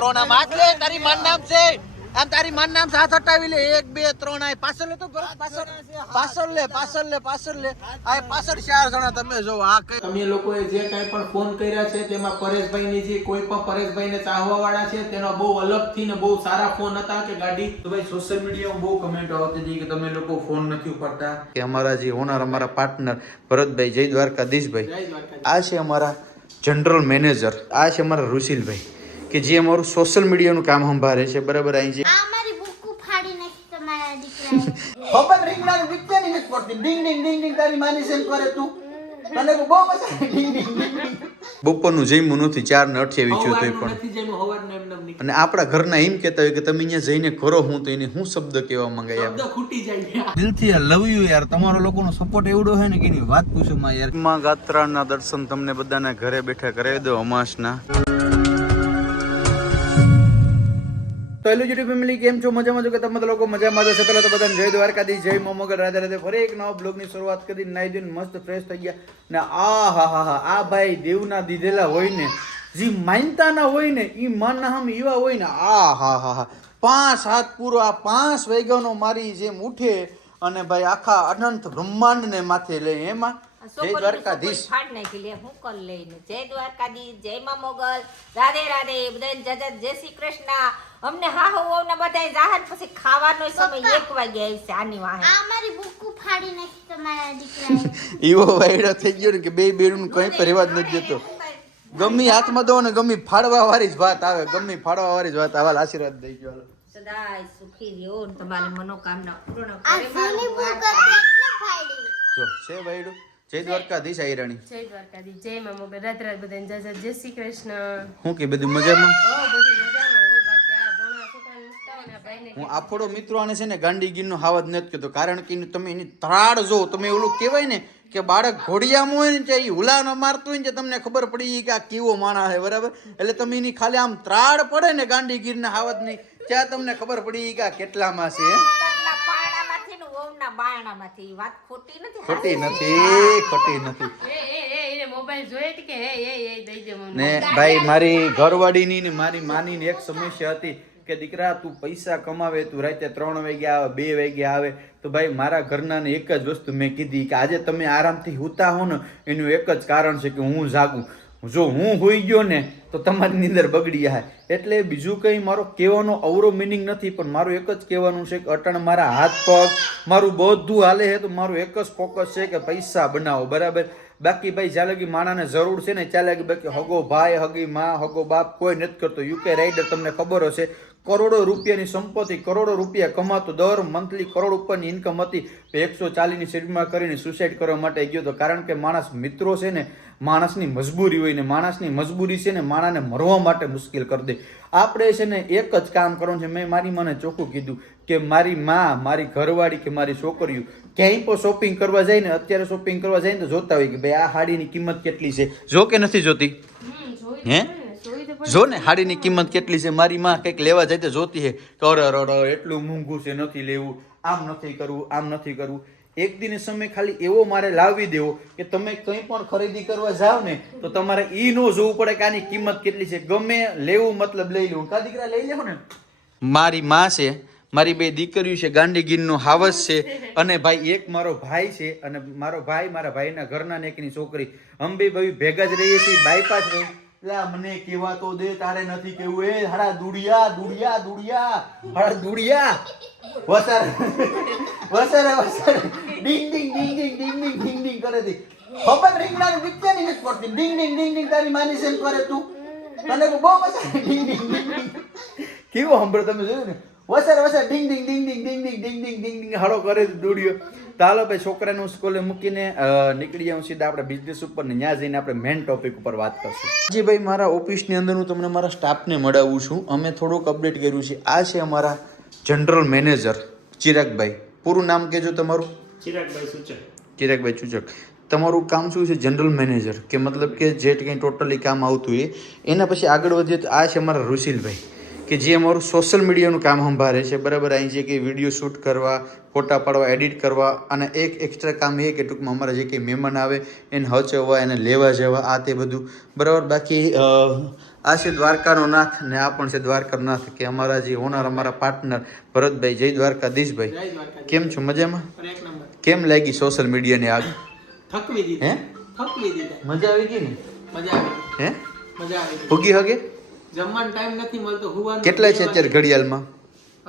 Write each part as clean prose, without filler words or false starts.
ત્રણ આમ હાથ લે, તારી માન નામ છે આમ, તારી માન નામ હાથ હટાવી લે. 1 2 3 આ પાછળ લે તો પાછળ લે આ પાછળ 4 જણા તમે જો. આ કઈ તમે લોકોએ જે કઈ પણ ફોન કર્યા છે તેમાં પરેશભાઈ ની જે કોઈ પણ પરેશભાઈ ને ચાહવા વાળા છે તેનો બહુ અલગથી ને બહુ સારા ફોન હતા કે ગાડી. તો ભાઈ સોશિયલ મીડિયામાં બહુ કમેન્ટ આવતી હતી કે તમે લોકો ફોન નથી ઉપાડતા. કે અમારા જે ઓનર અમારા પાર્ટનર ભરતભાઈ જય દ્વારકાધીશભાઈ, આ છે અમારા જનરલ મેનેજર, આ છે અમારા રુશિલભાઈ કે જે અમારું સોશિયલ મીડિયાનું કામ સંભાળે છે. બરાબર. અહીં છે અમારી બુક ફાડી નાખી તમારા દીકરાએ. ખબર રીંગણાની વિચારની નથી પડતી. ડીંગ ડીંગ ડીંગ ડીંગ તારી માની સેમ કરે તું. તને બહુ મજા ડીંગ ડીંગ ડીંગ. બપોરનું જમ્યું નથી 4:28 થયું તોય પણ. અને આપણા ઘરના એમ કહેતા હોય કે તમે અહીંયા જઈને કરો હું તો એને હું શબ્દ કહેવા માંગે યાર, શબ્દ ખૂટી જાય. દિલથી લવ યુ યાર. તમારો લોકોનો સપોર્ટ એવડો હોય ને કે એની વાત પૂછો માં યાર. માં ગાત્રાના દર્શન તમને બધાના ઘરે બેઠા કરાવી દો અમાસના. તો હેલો યુટ્યુબ ફેમિલી, કેમ છો? મજામાં છો કે તમે લોકો મજામાં જશે? પહેલા તો બધાને જય દ્વારકાધીશ, જય મોમગલ, રાધે રાધે. ફરી એક નવા બ્લોગની શરૂઆત કરી. નાઈ ધોઈને મસ્ત ફ્રેશ થઈ ગયા ને આ ભાઈ દેવના દીધેલા હોય ને, જે માનતાના હોય ને, ઈ મન હમ એવા હોય ને, 5 હાથ પૂરો આ 5 વાગ્યાનો મારી જેમ ઉઠે અને ભાઈ આખા અનંત બ્રહ્માંડ ને માથે લે. એમાં જય દ્વારકાધીશ ફાડ નાખી લે હું કર લઈને. જય દ્વારકાધીશ, જય માં મોગલ, રાધે રાધે. બધાને જય શ્રી કૃષ્ણ. અમને હા હો ના બધાય જાહર પછી ખાવાનો સમય 1 વાગે આવશે. આની વાહે અમારી બુક ફાડી નાખી તમારા દીકરાએ. એવો વાયડો થઈ ગયો ને કે બે બેનું કઈ પર રહેવા જ નથી દેતો. ગમી હાથમાં દો ને ગમી ફાડવા વાળી જ વાત આવે, ગમી ફાડવા વાળી જ વાત આવે. આશીર્વાદ દઈ ગયો. સદાય સુખી રહ્યો ને તમારી મનોકામના પૂર્ણ આ કરે. જૂની બુક એટલે ફાડી. જો છે વાયડો. જય દ્વારકાધીશ આયરાણી. જય દ્વારકાધીશ, જય માં મોગલ, રાત રાત બધાને જય શ્રી કૃષ્ણ. હું કે બધું મજામાં? બધી મજામાં છો. બાકી આ ભણવા છોકરાને મૂકતા હોય ને આ ભાઈને હું આપણો મિત્રો આને છે ને ગાંડીગીરનો હાવજ નથી કહેતો, કારણ કે તમે એની ત્રાડ જો. તમે ઓલું કહેવાય ને કે બાળક ઘોડિયામાં હોય ને ત્યાં હુલા ન મારતું હોય ને તમને ખબર પડી કે આ કેવો માણસ છે. બરાબર. એટલે તમે એની ખાલી આમ ત્રાડ પડે ને ગાંડીગીરના હાવજની, ત્યાં તમને ખબર પડી કે આ કેટલામાં છે. વાત ખોટી નથી, ખોટી નથી, ખોટી નથી. એને મોબાઈલ જોઈએ કે દઈ દે મને. ને ભાઈ મારી ઘરવાળીની ને મારી માની ને એક સમસ્યા હતી કે દીકરા તું પૈસા કમાવે, તું રાતે 3 વાગે આવે 2 વાગે આવે. તો ભાઈ મારા ઘરના ને એક જ વસ્તુ મેં કીધી કે આજે તમે આરામથી હુતા હો ને એનું એક જ કારણ છે કે હું જાગું. જો હું હોઈ ગયો ને તો તમારી નીંદર બગડી જાય. એટલે બીજું કંઈ મારો કહેવાનો અવરો મિનિંગ નથી, પણ મારું એક જ કહેવાનું છે કે અટાણ મારા હાથ પગ મારું બધું હાલે છે તો મારું એક જ ફોકસ છે કે પૈસા બનાવો. બરાબર. બાકી ભાઈ જ્યાં લગી માણાને જરૂર છે ને ત્યાં લગી બાકી હગો ભાઈ, હગી માં, હગો બાપ કોઈ નથી કરતો. યુકે રાઇડર તમને ખબર હશે, કરોડો રૂપિયાની સંપત્તિ, કરોડો રૂપિયા કમાતો, દર મંથલી કરોડ ઉપરની ઇન્કમ હતી. 140ની સ્પીડમાં કરીને સુસાઇડ કરવા માટે ગયો હતો. કારણ કે માણસ મિત્રો છે ને માણસની મજબૂરી હોય ને માણસની મજબૂરી છે ને માણાને મરવા માટે મુશ્કેલ કરી દે. આપણે છે ને એક જ કામ કરવાનું છે. મેં મારી માને ચોખ્ખું કીધું કે મારી માં, મારી ઘરવાળી કે મારી છોકરીઓ ક્યાંય પણ શોપિંગ કરવા જાય ને, અત્યારે શોપિંગ કરવા જાય ને તો જોતા હોય કે ભાઈ આ સાડીની કિંમત કેટલી છે. જો કે નથી જોતી? હે જો ને સાડીની કિંમત કેટલી છે. મારી માં કંઈક લેવા જાય તો જોતી હે કે અરે એટલું મોંઘું છે, નથી લેવું, આમ નથી કરવું, આમ નથી કરવું. એક દિન સમય ખાલી એવો મારે લાવી દેવો કે તમે કંઈ પણ ખરીદી કરવા જાવ ને તો તમારે ઈ નો જોવું પડે કે આની કિંમત કેટલી છે. ગમે લેવું મતલબ લઈ લેવું. કા દીકરા લઈ લેવો ને. મારી માં છે, મારી 2 દીકરીઓ છે, ગાંડીગીરનો હાવસ છે, અને ભાઈ એક મારો ભાઈ છે, અને મારો ભાઈ મારા ભાઈના ઘરના ને એકની છોકરી. અમે બે ભાઈ ભેગા જ રહીએ છીએ, બાયપાસ રહી. મને કેવા તો દે, તારે નથી કેવું. એ હાડા દુડિયા દુડિયા દુડિયા હાડા દુડિયા વસરે ડીંગ ડીંગ ડીંગ ડીંગ ડીંગ ડીંગ ડીંગ ડીંગ કરે છે. ખબર રીંગણાની વિચારની નથી પડતી. ડીંગ ડીંગ ડીંગ ડીંગ તારી માની સેમ કરે તું. તને બહુ મજા ડીંગ ડીંગ ડીંગ ડીંગ. કેવો સાંભળો તમે જોયું ને? વસર ડીંગ ડીંગ ડીંગ ડીંગ ડીંગ ડીંગ ડીંગ ડીંગ ડીંગ ડીંગ હાડો કરે દોડ્યો. ચાલો ભાઈ છોકરાનું સ્કૂલે મૂકીને નીકળી જાઉં સીધા આપણે બિઝનેસ ઉપર ને ત્યાં જઈને આપણે મેઇન ટોપિક ઉપર વાત કરશું. જી ભાઈ મારા ઓફિસની અંદર હું તમને મારા સ્ટાફને મળાવું છું. અમે થોડુંક અપડેટ કર્યું છે. આ છે અમારા જનરલ મેનેજર ચિરાગભાઈ. પૂરું નામ કહેજો તમારું? ચિરાગભાઈ સૂચક. ચિરાગભાઈ સૂચક. તમારું કામ શું છે? જનરલ મેનેજર, કે મતલબ કે જે કંઈ ટોટલી કામ આવતું હોય એના. પછી આગળ વધીએ તો આ છે અમારા રુશિલભાઈ કે જે અમારું સોશિયલ મીડિયાનું કામ સંભાળે છે. બરાબર. અહીં જે કંઈ વિડીયો શૂટ કરવા, ફોટા પાડવા, એડિટ કરવા, અને એક એક્સ્ટ્રા કામ એ કે ટૂંકમાં અમારા જે કંઈ મહેમાન આવે એને હચવવા, એને લેવા જવા, આ તે બધું. બરાબર. બાકી આ છે દ્વારકાનો નાથ ને આ પણ છે દ્વારકાનો નાથ કે અમારા જે ઓનર અમારા પાર્ટનર ભરતભાઈ. જય દ્વારકાધીશભાઈ, કેમ છો? મજામાં? કેમ લાગી સોશિયલ મીડિયાની આગ? થકવી દીધી. હે થકવી દીધા. મજા આવી ગઈ ને? મજા આવી. હે મજા આવી. ભૂગી હગે? જમવાનો ટાઈમ નથી મળતો, હુવાનું. કેટલા છે અત્યારે ઘડિયાળમાં?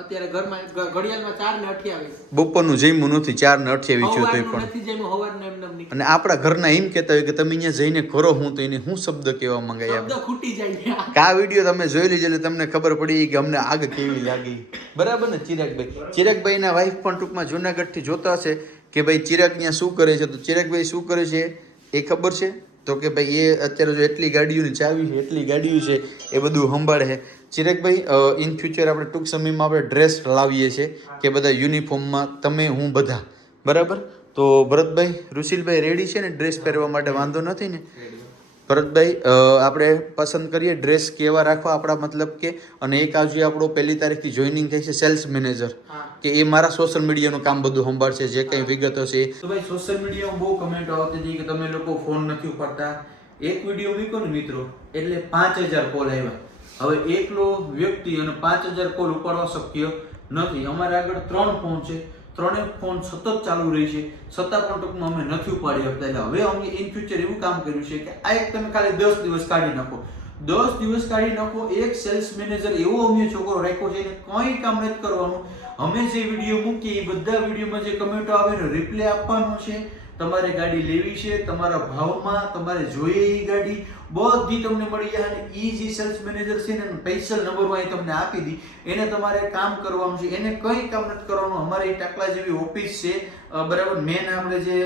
અત્યારે ઘરમાં ઘડિયાળમાં 4:28. બપોરનું જમ્યું નથી, 4:28 થયું તોય હવારનું પણ. નથી જમ્યું, હવારનું એમને એમ નીકળ્યું. અને આપણા ઘરના એમ કહેતા હોય કે તમે અહીંયા જઈને કરો હું તો એને હું શબ્દ કહેવા માંગાય શબ્દ ખૂટી જાય. કે આ વિડીયો તમે જોઈ લીધો એટલે તમને ખબર પડી કે અમને આગ કેવી લાગી. બરાબર ને ચિરાગભાઈ? ચિરાગભાઈના વાઈફ પણ ટૂંકમાં જુનાગઢથી જોતા હશે કે ભાઈ ચિરાગ ત્યાં શું કરે છે. તો ચિરાગભાઈ શું કરે છે એ ખબર છે? તો કે ભાઈ એ અત્યારે જો એટલી ગાડીઓની ચાવી છે, એટલી ગાડીઓ છે, એ બધું સંભાળે છે. ચિરાગભાઈ ઇન ફ્યુચર આપણે ટૂંક સમયમાં આપણે ડ્રેસ લાવીએ છીએ કે બધા યુનિફોર્મમાં તમે હું બધા. બરાબર? તો ભરતભાઈ, રુશિલભાઈ રેડી છે ને ડ્રેસ પહેરવા માટે? વાંધો નથી ને? ભરતભાઈ આપણે પસંદ કરીએ ડ્રેસ કેવા રાખવા આપણા મતલબ કે. અને એક આજે આપણો 1લી તારીખથી જોઈનિંગ થાય છે સેલ્સ મેનેજર, કે એ મારા સોશિયલ મીડિયાનું કામ બધું સંભાળશે, જે કંઈ વિગતો છે. તો ભાઈ સોશિયલ મીડિયામાં બહુ કમેન્ટ આવતી હતી કે તમે લોકો ફોન નથી ઉપાડતા. એક વિડીયો મૂક્યો ને મિત્રો એટલે 5000 કોલ આવ્યા. હવે એકલો વ્યક્તિ અને 5000 કોલ ઉપાડવા શક્ય નથી. અમારે આગળ 3 ફોન છે, 3 ફોન સતત ચાલુ રહી છે, છતાં પણ ટૂંકમાં અમે નથી ઉપાડી શકતા. એટલે હવે અમે ઇન ફ્યુચર એવું કામ કર્યું છે કે આ એક તમે ખાલી 10 દિવસ કાઢી નાખો, 10 દિવસ કાઢી નાખો. એક સેલ્સ મેનેજર એવો અમે છોકરો રાખ્યો છે એને કંઈ કામ નથી કરવાનું. અમે જે વિડીયો મૂકીએ એ બધા વિડીયોમાં જે કમેન્ટો આવે એનો રિપ્લાય આપવાનો છે. તમારે ગાડી લેવી છે, તમારા ભાવમાં તમારે જોઈએ એ ગાડી બધી તમને મળી જાય. અને એ જે સેલ્સ મેનેજર છે ને સ્પેશિયલ નંબર અહીં તમને આપી દી, એને તમારે કામ કરવાનું છે, એને કંઈ કામ નથી કરવાનું. અમારે એ ટાકલા જેવી ઓફિસ છે, બરાબર? મેન આપણે જે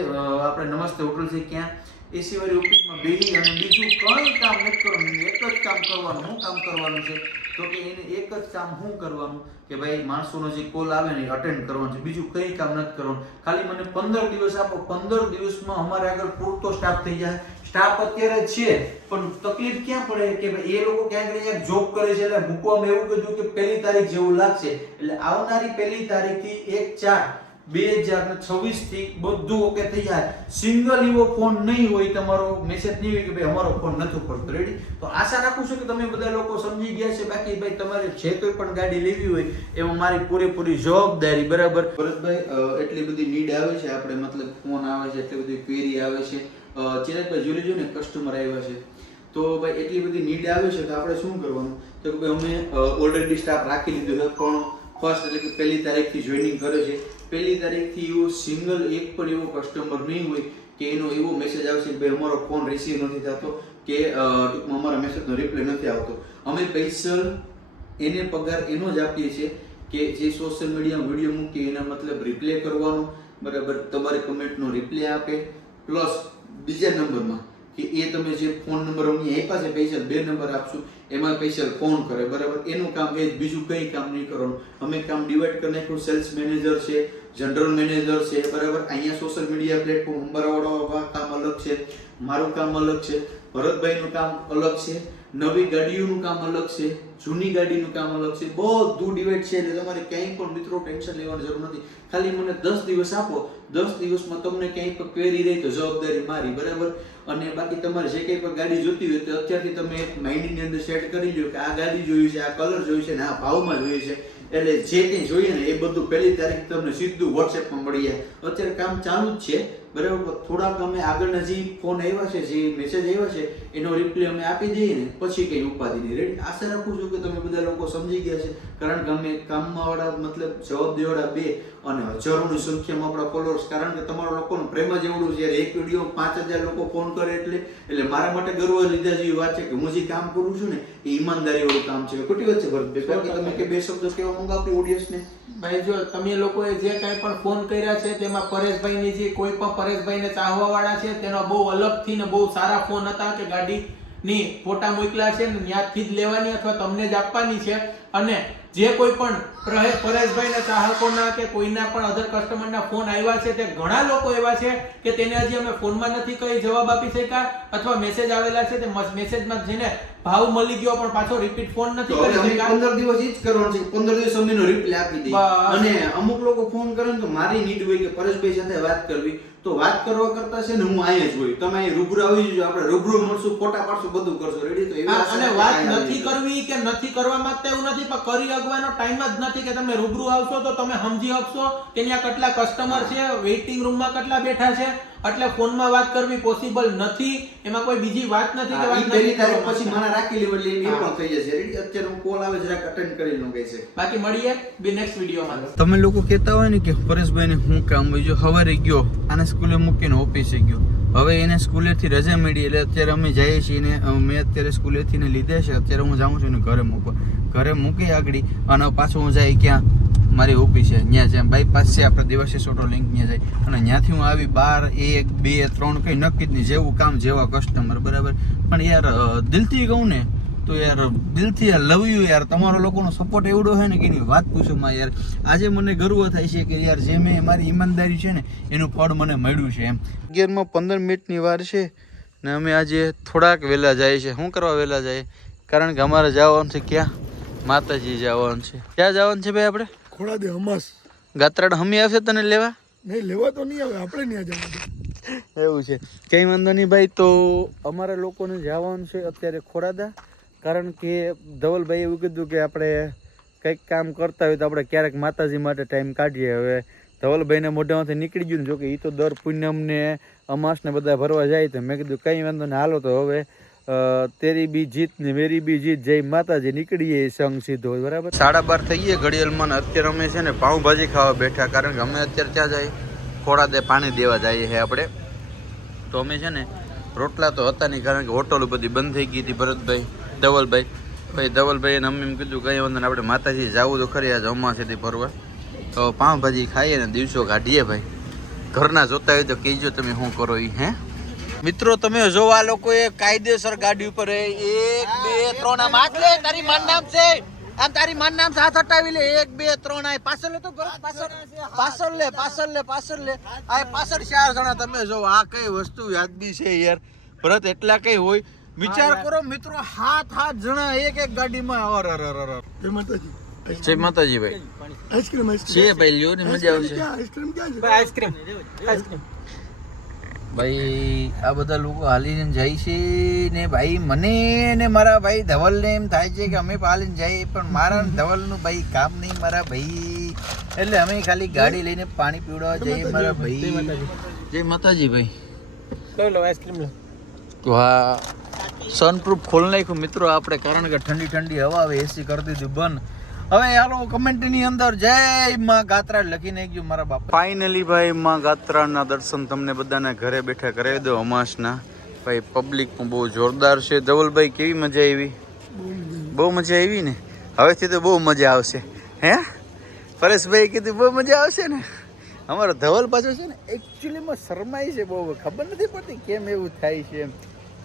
આપણે નમસ્તે હોટલ છે ક્યાં એસી વાળી ઓફિસમાં બેસી અને બીજું કંઈ કામ નથી કરવાનું. એક જ કામ કરવાનું. શું કામ કરવાનું છે? તો કે એને એક જ કામ શું કરવાનું કે ભાઈ માણસોનો જે કોલ આવે ને અટેન્ડ કરવાનો છે, બીજું કંઈ કામ નથી કરવાનું. ખાલી મને 15 દિવસ આપો, 15 દિવસમાં અમારે આગળ પૂરતો સ્ટાફ થઈ જાય. સ્ટાફ અત્યારે છે પણ તકલીફ ક્યાં પડે કે ભાઈ એ લોકો ક્યાંક ને ક્યાંક જોબ કરે છે. એટલે મૂકવામાં એવું કીધું કે 1લી તારીખ જેવું લાગશે. એટલે આવનારી 1લી તારીખથી 1/4/2026 થી બધું ઓકે થઈ જાય. સિંગલ એવો ફોન નહીં હોય, તમારો મેસેજ નહીં હોય કે ભાઈ અમારો ફોન નથી પડતો. રેડી? તો આશા રાખું છું કે તમે બધા લોકો સમજી ગયા છે. બાકી ભાઈ તમારે જે કોઈ પણ ગાડી લેવી હોય એમાં મારી પૂરેપૂરી જવાબદારી. બરાબર ભરતભાઈ? એટલી બધી નીડ આવે છે આપણે મતલબ ફોન આવે છે, એટલી બધી ક્વેરી આવે છે. ચિરાગભાઈ જોઈ લેજો ને કસ્ટમર આવ્યા છે તો ભાઈ એટલી બધી નીડ આવે છે તો આપણે શું કરવાનું? તો કે ભાઈ અમે ઓલરેડી સ્ટાફ રાખી લીધો છે પણ ફર્સ્ટ એટલે કે 1લી તારીખથી જોઈનિંગ કરે છે. 1લી તારીખથી એવો સિંગલ એક પણ એવો કસ્ટમર નહીં હોય કે એનો એવો મેસેજ આવશે કે ભાઈ અમારો ફોન રિસીવ નથી થતો કે ટૂંકમાં અમારા મેસેજનો રિપ્લાય નથી આવતો. અમે સ્પેશિયલ એને પગાર એનો જ આપીએ છીએ કે જે સોશિયલ મીડિયામાં વિડીયો મૂકીએ એના મતલબ રિપ્લાય કરવાનો. બરાબર? તમારે કમેન્ટનો રિપ્લાય આપે, પ્લસ બીજા નંબરમાં કે એ તમે જે ફોન નંબર અમને આપ્યા છે સ્પેશિયલ 2 નંબર આપશું એમાં સ્પેશિયલ ફોન કરે. બરાબર? એનું કામ એ જ, બીજું કંઈ કામ નહીં કરવાનું. અમે કામ ડિવાઈડ કરી નાખ્યું. સેલ્સ મેનેજર છે, જનરલ મેનેજર છે, બરાબર? અહીંયા સોશિયલ મીડિયા પ્લેટફોર્મ સંભાળવાળા કામ અલગ છે, મારું કામ અલગ છે, ભરતભાઈનું કામ અલગ છે, નવી ગાડીઓનું કામ અલગ છે, જૂની ગાડીનું કામ અલગ છે. બધું ડિવાઈડ છે. એટલે તમારે ક્યાંય પણ મિત્રો ટેન્શન લેવાની જરૂર નથી. ખાલી મને 10 દિવસ આપો, 10 દિવસમાં તમને ક્યાંય પણ ક્વેરી રહી તો જવાબદારી મારી. બરાબર? અને બાકી તમારે જે કંઈ પણ ગાડી જોતી હોય તો અત્યારથી તમે એક માઇન્ડની અંદર સેટ કરી લો કે આ ગાડી જોઈએ છે, આ કલર જોઈએ છે ને આ ભાવમાં જોઈએ છે. એટલે જે કંઈ જોઈએ ને એ બધું 1લી તારીખ તમને સીધું વોટ્સએપમાં મળી જાય. અત્યારે કામ ચાલુ જ છે. બરાબર? થોડાક અમે આગળના જે ફોન આવ્યા છે, જે મેસેજ આવ્યા છે એનો રિપ્લાય અમે આપી દઈએ ને પછી કંઈ ઉપાધિ નહીં. રેડી? આશા રાખું છું કે તમે બધા લોકો સમજી ગયા છે. કારણ કે અમે કામમાં વાળા મતલબ જવાબદારીવાળા 2 અને હજારોની સંખ્યામાં આપણા ફોલોઅર્સ. કારણ કે તમારા લોકોનો પ્રેમ જ એવડું છે. એક વિડીયો 5000 લોકો ફોન કરે એટલે મારા માટે ગર્વ લીધા જેવી વાત છે કે હું જે કામ કરું છું ને એ ઈમાનદારીવાળું કામ છે. ખોટી વાત છે ભરતભાઈ? બાકી તમે કે 2 શબ્દ કહેવા માંગો આપણી ઓડિયન્સને? ભાઈ જો તમે લોકોએ જે કાંઈ પણ ફોન કર્યા છે તેમાં પરેશભાઈની જે કોઈ પણ પરેશભાઈને ચાહવા વાળા છે તેનો બહુ અલગથી ને બહુ સારા ફોન હતા કે ગાડીની ફોટા મોકલ્યા છે ને ત્યાંથી જ લેવાની અથવા તમને જ આપવાની છે. અને જે કોઈ પણ પરેશભાઈના ચાહકોના કે કોઈના પણ અધર કસ્ટમરના ફોન આવ્યા છે તે ઘણા લોકો એવા છે કે તેને હજી અમે ફોનમાં નથી કઈ જવાબ આપી શક્યા અથવા મેસેજ આવેલા છે તે મેસેજમાં જઈને ભાવ મળી ગયો પણ પાછો રિપીટ ફોન નથી તો હવે કરી અમે શક્યા. 15 દિવસ ઈ જ કરવાનું છે 15 દિવસ અમે એનો રિપ્લાય આપી દઈએ બસ. અને અમુક લોકો ફોન કરે ને તો મારી નીડ હોય કે પરેશભાઈ સાથે વાત કરવી તો વાત કરવા કરતા છે ને હું અહીંયા જ હોય તમે અહીં રૂબરૂ આવી જજો આપણે રૂબરૂ મળશું ફોટા પાડશું બધું કરશું રેડી તો એવી હા, આશા અને છે વાત કે અહીંયા નથી આવી કરવી કે નથી કરવા માંગતા એવું નથી પણ કરી અગવાનો ટાઈમ જ નથી કે તમે રૂબરૂ આવશો તો તમે સમજી શકશો કે ત્યાં કેટલા કસ્ટમર છે વેઇટિંગ રૂમમાં કેટલા બેઠા છે એટલે ફોનમાં વાત કરવી પોસિબલ નથી એમાં કોઈ બીજી વાત નથી કે હા, વાત ઈ પહેલી નથી તારીખ કરવા પછી માંગતા. મને રાખેલી એટલે એ હા. પણ થઈ જશે રેડી અત્યારે હું કોલ આવે જરાક અટેન્ડ કરી લઉં ગઈ છે બાકી મળીએ નેક્સ્ટ વિડીયોમાં. તમે લોકો કહેતા હોય ને કે પરેશભાઈને હું કામ હોય જો સવારે ગયો આને સ્કૂલે મૂકીને ઓફિસે ગયો હવે એને સ્કૂલેથી રજા મળી એટલે અત્યારે અમે જઈએ છીએ ને મેં અત્યારે સ્કૂલેથી ને લીધે છે અત્યારે હું જાઉં છું ને ઘરે મૂકવા ઘરે મૂકી આગળ અને પાછું હું જાય ક્યાં મારી ઓફિસ છે ત્યાં જ્યાં બાયપાસ છે આપણે દેવાશીષ ઓટો લિંક ત્યાં જાય અને ત્યાંથી હું આવી 12 1 2 3 કંઈ નક્કી જ નહીં જેવું કામ જેવા કસ્ટમર બરાબર પણ યાર દિલથી કહું ને તો યાર દિલથી લવ યુ યાર તમારો લોકોનો સપોર્ટ એવડો છે ને કે એની વાત પૂછો માં યાર આજે મને ગર્વ થાય છે કે યાર જે મેં મારી ઈમાનદારી છે ને એનું ફળ મને મળ્યું છે એમ 11 15 મિનિટની વાર છે ને અમે આજે થોડાક વહેલા જાય છે શું કરવા વહેલા જાય કારણ કે અમારે જવાનું છે ક્યાં માતાજી જવાનું છે ક્યાં જવાનું છે ભાઈ આપણે ખોડા દે હમાસ ગાત્રાડ હમી આવશે તને લેવા નહીં લેવા તો નહીં આવે આપણે નહીં જવાનું એવું છે કંઈ વાંધો નહીં ભાઈ તો અમારા લોકોને જવાનું છે અત્યારે ખોડાદા કારણ કે ધવલભાઈ એવું કીધું કે આપણે કંઈક કામ કરતા હોય તો આપણે ક્યારેક માતાજી માટે ટાઈમ કાઢીએ હવે ધવલભાઈને મોઢામાંથી નીકળી ગયું ને જોકે એ તો દર પૂનમને અમાસને બધા ભરવા જાય તો મેં કીધું કંઈ વાંધો ને હાલો તો હવે તેરી બી જીત ને મેરી બી જીત જય માતાજી નીકળીએ સંગ સીધો બરાબર 12:30 થઈ ગયા ઘડિયાળમાં ને અત્યારે અમે છે ને પાઉંભાજી ખાવા બેઠા કારણ કે અમે અત્યારે ત્યાં જઈએ ખોડાદે પાણી દેવા જઈએ છે આપણે તો અમે છે ને રોટલા તો હતા નહીં કારણ કે હોટલો બધી બંધ થઈ ગઈ હતી ભરતભાઈ ધવલભાઈ અને અમે એમ કીધું કંઈ વાંધો ને આપણે માતાજી જવું તો ખરી આજે અમાસેથી ફરવા તો પાઉંભાજી ખાઈએ ને દિવસો કાઢીએ ભાઈ ઘરના જોતા હોય તો કહેજો તમે શું કરો એ હે મિત્રો તમે જો આ લોકોએ કાયદેસર ગાડી ઉપર 1 2 3 આમ હાથ લે તારી માન નામ છે આમ તારી માન નામ હાથ હટાવી લે 1 2 3 આ પાછળ લે તો પાછળ લે આ પાછળ 4 જણા તમે જો આ કઈ વસ્તુ યાદબી છે યાર ભરત એટલા કઈ હોય વિચાર કરો મિત્રો 7 જણા એક ગાડીમાં જય માતાજી જય માતાજી ભાઈ આઈસ્ક્રીમ છે ભાઈ લ્યો ને મજા આવશે આઈસ્ક્રીમ ક્યાં છે ભાઈ આ બધા લોકો હાલીને જાય છે ને ભાઈ મને ને મારા ભાઈ ધવલને એમ થાય છે કે અમે હાલીને જઈએ પણ મારા ને ધવલનું ભાઈ કામ નહીં મારા ભાઈ એટલે અમે ખાલી ગાડી લઈને પાણી પીવડાવવા જઈએ મારા ભાઈ જય માતાજી ભાઈ લો આઈસ્ક્રીમ લો વાહ સનપ્રૂફ ખોલ નાખ્યું મિત્રો આપણે કારણ કે ઠંડી ઠંડી હવા આવે એસી કરી દીધું બંધ હવે હાલો કમેન્ટની અંદર જય માં ગાત્રાડ લખી નાખજો મારા બાપા ફાઇનલી ભાઈ માં ગાત્રાડના દર્શન તમને બધાને ઘરે બેઠા કરાવી દો અમાસના ભાઈ પબ્લિક પણ બહુ જોરદાર છે ધવલભાઈ કેવી મજા આવી બહુ મજા આવી ને હવેથી તો બહુ મજા આવશે હે પરેશભાઈ કીધું બહુ મજા આવશે ને અમારો ધવલ પાછો છે ને એકચ્યુઅલીમાં શરમાય છે બહુ ખબર નથી પડતી કેમ એવું થાય છે એમ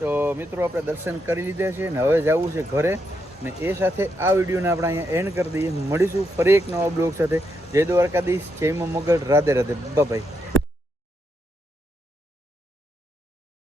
તો મિત્રો આપણે દર્શન કરી લીધા છે ને હવે જવું છે ઘરે ને એ સાથે આ વિડીયોને આપણે અહીંયા એન્ડ કરી દઈએ મળીશું ફરી એક નવા બ્લોગ સાથે જય દ્વારકાધીશ જય મા મોગલ રાધે રાધે બાય.